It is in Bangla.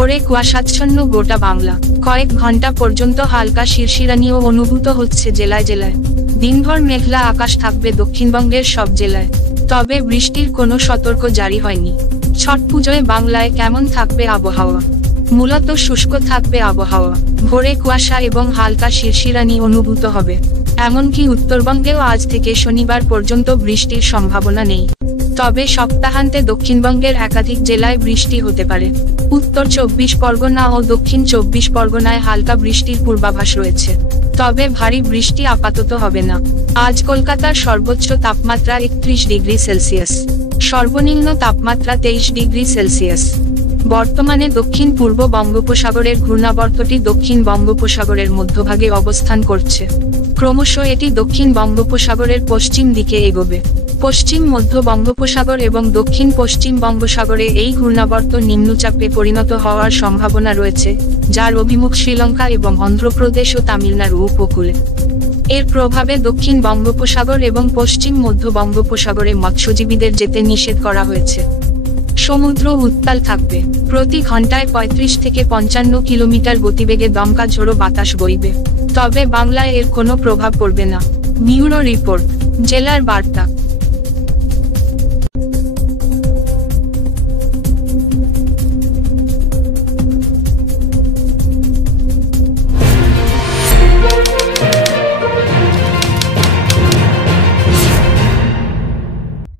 ভোরে কুয়াশাচ্ছন্ন গোটা বাংলা, কয়েক ঘন্টা পর্যন্ত হালকা শিরশিরানিও অনুভূত হচ্ছে জেলায় জেলায়। দিনভর মেঘলা আকাশ থাকবে দক্ষিণবঙ্গের সব জেলায়, তবে বৃষ্টির কোনো সতর্ক জারি হয়নি। ছট পুজোয় বাংলায় কেমন থাকবে আবহাওয়া? মূলত শুষ্ক থাকবে আবহাওয়া, ভোরে কুয়াশা এবং হালকা শিরশিরানি অনুভূত হবে। এমনকি উত্তরবঙ্গেও আজ থেকে শনিবার পর্যন্ত বৃষ্টির সম্ভাবনা নেই, তবে সপ্তাহান্তে দক্ষিণবঙ্গের একাধিক জেলায় বৃষ্টি হতে পারে। উত্তর 24 পরগনা ও দক্ষিণ 24 পরগনায় হালকা বৃষ্টির পূর্বাভাস রয়েছে, তবে ভারী বৃষ্টি আপাতত হবে না। আজ কলকাতার সর্বোচ্চ তাপমাত্রা 31 ডিগ্রি সেলসিয়াস, সর্বনিম্ন তাপমাত্রা 23 ডিগ্রি সেলসিয়াস। বর্তমানে দক্ষিণ পূর্ব বঙ্গোপসাগরের ঘূর্ণাবর্তটি দক্ষিণ বঙ্গোপসাগরের মধ্যভাগে অবস্থান করছে। ক্রমশ এটি দক্ষিণ বঙ্গোপসাগরের পশ্চিম দিকে এগোবে। পশ্চিম মধ্য বঙ্গোপসাগর এবং দক্ষিণ পশ্চিম বঙ্গোপসাগরে এই ঘূর্ণাবর্ত নিম্নচাপে পরিণত হওয়ার সম্ভাবনা রয়েছে, যার অভিমুখ শ্রীলঙ্কা এবং অন্ধ্রপ্রদেশ ও তামিলনাড়ু উপকূলে। এর প্রভাবে দক্ষিণ বঙ্গোপসাগর এবং পশ্চিম মধ্য বঙ্গোপসাগরে মৎস্যজীবীদের যেতে নিষেধ করা হয়েছে। সমুদ্র উত্তাল থাকবে, প্রতি ঘন্টায় 35 থেকে 55 কিলোমিটার গতিবেগে দমকা ঝোড়ো বাতাস বইবে, তবে বাংলায় এর কোনো প্রভাব পড়বে না। ব্যুরো রিপোর্ট, জেলার বার্তা।